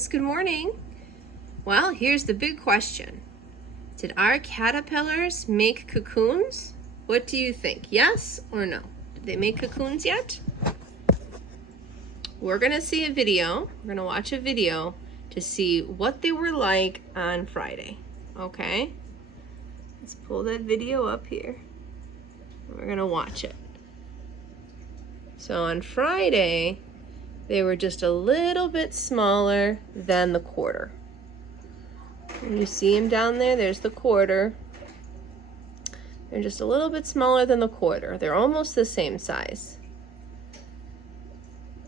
friends, good morning. Well, here's the big question. Did our caterpillars make cocoons? What do you think? Yes or no? Did they make cocoons yet? We're gonna see a video. We're gonna watch a video to see what they were like on Friday. Okay? Let's pull that video up here. We're gonna watch it. So on Friday, they were just a little bit smaller than the quarter. And you see them down there, there's the quarter. They're just a little bit smaller than the quarter. They're almost the same size.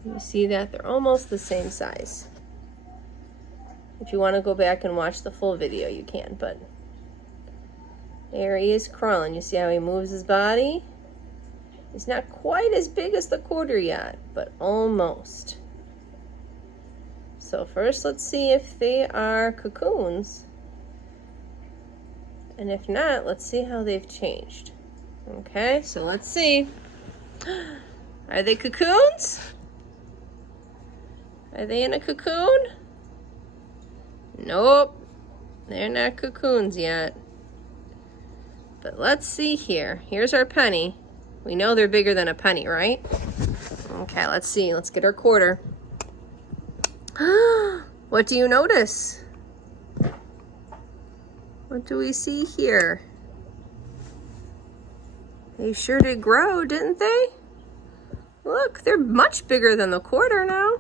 You see that? They're almost the same size. If you want to go back and watch the full video, you can, but there he is crawling. You see how he moves his body? He's not quite as big as the quarter yet, but almost. So first, let's see if they are cocoons. And if not, let's see how they've changed. Okay, so let's see. Are they cocoons? Are they in a cocoon? Nope, they're not cocoons yet. But let's see here. Here's our penny. We know they're bigger than a penny, right? Okay, let's see. Let's get our quarter. What do you notice? What do we see here? They sure did grow, didn't they? Look, they're much bigger than the quarter now.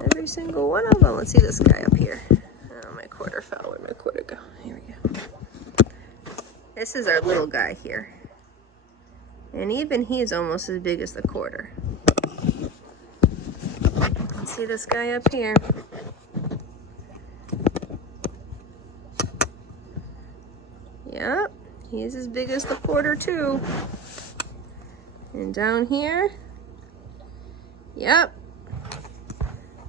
Every single one of them. Let's see this guy up here. Oh, my quarter fell. Where'd my quarter go? Here we go. This is our little guy here. And even he is almost as big as the quarter. Let's see this guy up here. Yep, he's as big as the quarter too. And down here, yep.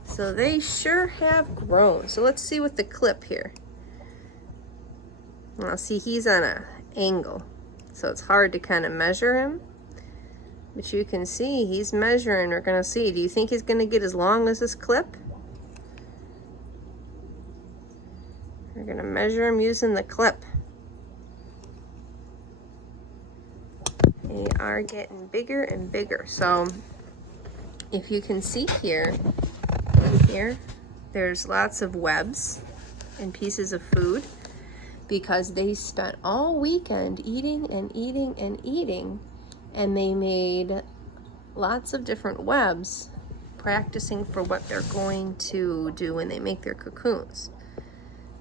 So they sure have grown. So let's see with the clip here. Well, see, he's on an angle, so it's hard to kind of measure him. But you can see he's measuring. We're gonna see. Do you think he's gonna get as long as this clip? We're gonna measure him using the clip. They are getting bigger and bigger. So if you can see here, there's lots of webs and pieces of food because they spent all weekend eating and eating and eating, and they made lots of different webs practicing for what they're going to do when they make their cocoons.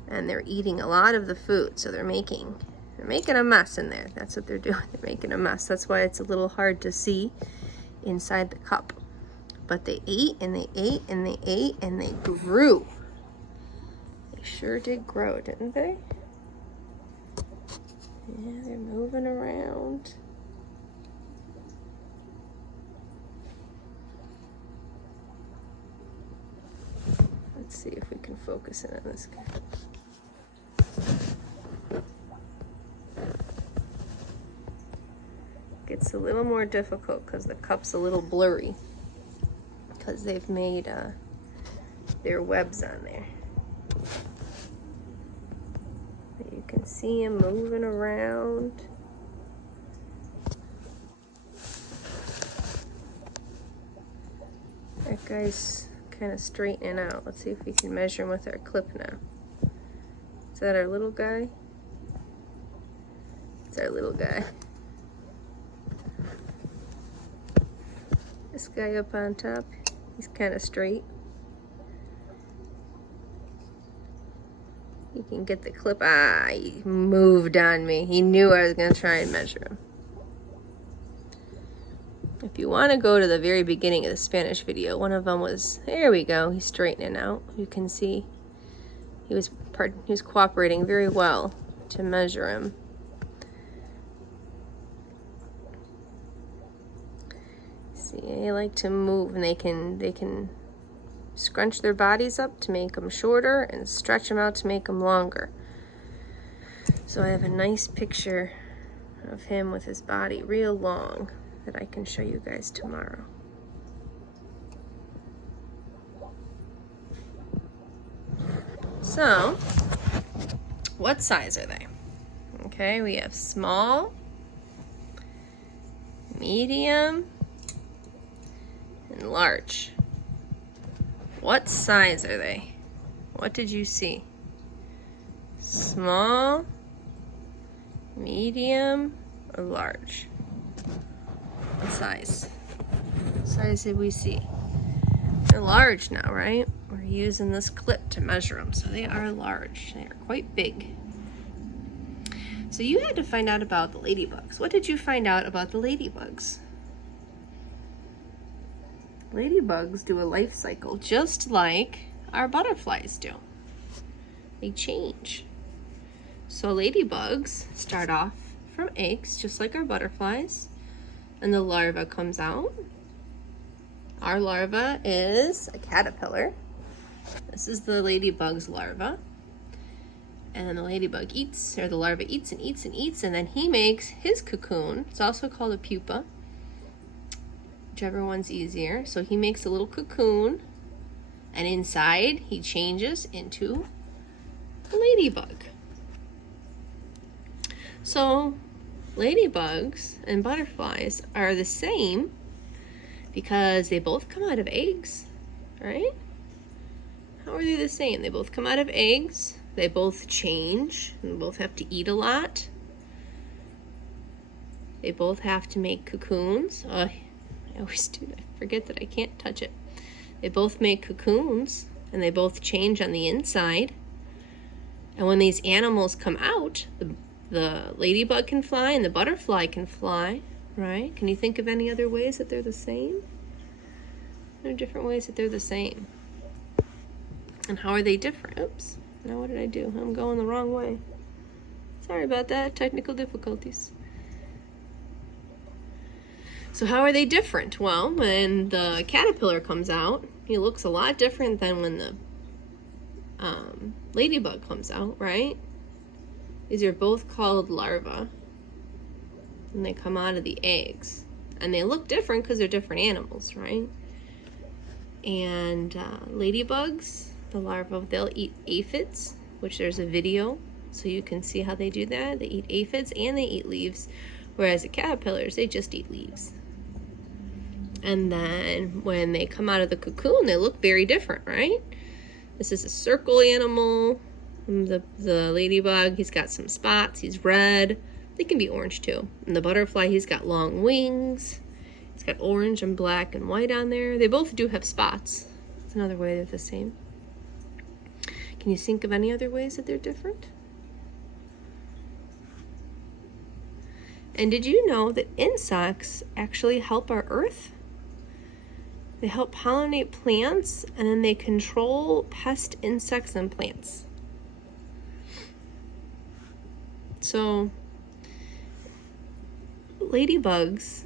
And they're eating a lot of the food, so they're making a mess in there. That's what they're doing. They're making a mess. That's why it's a little hard to see inside the cup. But they ate and they ate and they ate and they grew. They sure did grow, didn't they? Yeah, they're moving around. Let's see if we can focus in on this guy. It's a little more difficult because the cup's a little blurry because they've made their webs on there. But you can see them moving around. That guy's kind of straightening out. Let's see if we can measure him with our clip now. Is that our little guy? It's our little guy. This guy up on top, he's kind of straight. You can get the clip. Ah, he moved on me. He knew I was going to try and measure him. If you want to go to the very beginning of the Spanish video, one of them was, there we go, he's straightening out. You can see he was cooperating very well to measure him. They like to move, and they can scrunch their bodies up to make them shorter and stretch them out to make them longer. So I have a nice picture of him with his body real long that I can show you guys tomorrow. So, what size are they? Okay, we have small, medium, and large. What size are they? What did you see? Small, medium, or large? What size? What size did we see? They're large now, right? We're using this clip to measure them, so they are large. They are quite big. So you had to find out about the ladybugs. What did you find out about the ladybugs? Ladybugs do a life cycle just like our butterflies do. They change. So ladybugs start off from eggs just like our butterflies, and the larva comes out. Our larva is a caterpillar. This is the ladybug's larva. And then the ladybug eats, or the larva eats and eats and eats, and then he makes his cocoon. It's also called a pupa, whichever one's easier. So he makes a little cocoon, and inside he changes into a ladybug. So ladybugs and butterflies are the same because they both come out of eggs, right? How are they the same? They both come out of eggs. They both change. They both have to eat a lot. They both have to make cocoons. Oh, I always do that. I forget that I can't touch it. They both make cocoons, and they both change on the inside. And when these animals come out, the ladybug can fly and the butterfly can fly, right? Can you think of any other ways that they're the same? There are different ways that they're the same. And how are they different? Oops. Now what did I do? I'm going the wrong way. Sorry about that. Technical difficulties. So how are they different? Well, when the caterpillar comes out, he looks a lot different than when the ladybug comes out, right? These are both called larvae, and they come out of the eggs. And they look different because they're different animals, right? And ladybugs, the larvae, they'll eat aphids, which there's a video, so you can see how they do that. They eat aphids and they eat leaves, whereas the caterpillars, they just eat leaves. And then when they come out of the cocoon, they look very different, right? This is a circle animal. The ladybug, he's got some spots. He's red. They can be orange too. And the butterfly, he's got long wings. He's got orange and black and white on there. They both do have spots. That's another way they're the same. Can you think of any other ways that they're different? And did you know that insects actually help our earth? They help pollinate plants, and then they control pest insects and plants. So ladybugs,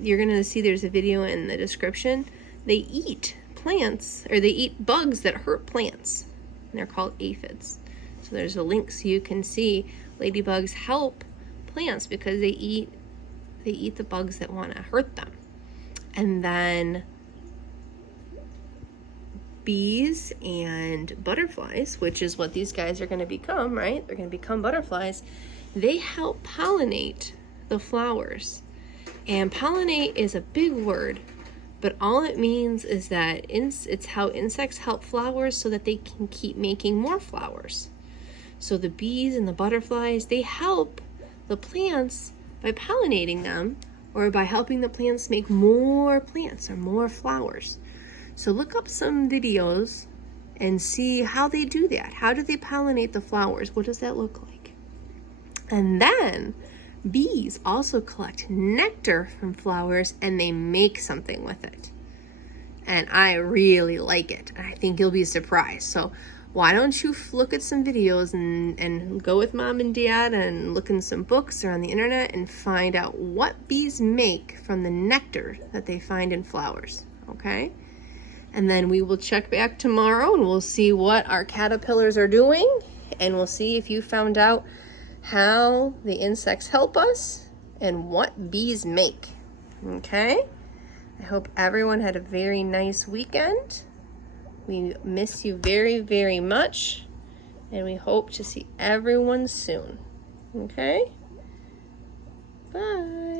you're going to see there's a video in the description. They eat plants, or they eat bugs that hurt plants. And they're called aphids. So there's a link so you can see ladybugs help plants because they eat the bugs that want to hurt them. And then bees and butterflies, which is what these guys are going to become, right? They're going to become butterflies. They help pollinate the flowers. And pollinate is a big word, but all it means is that it's how insects help flowers so that they can keep making more flowers. So the bees and the butterflies, they help the plants by pollinating them, or by helping the plants make more plants or more flowers. So look up some videos and see how they do that. How do they pollinate the flowers? What does that look like? And then bees also collect nectar from flowers and they make something with it. And I really like it. I think you'll be surprised. So why don't you look at some videos and go with mom and dad and look in some books or on the internet and find out what bees make from the nectar that they find in flowers, okay? And then we will check back tomorrow and we'll see what our caterpillars are doing, and we'll see if you found out how the insects help us and what bees make, okay? I hope everyone had a very nice weekend. We miss you very, very much. And we hope to see everyone soon. Okay? Bye.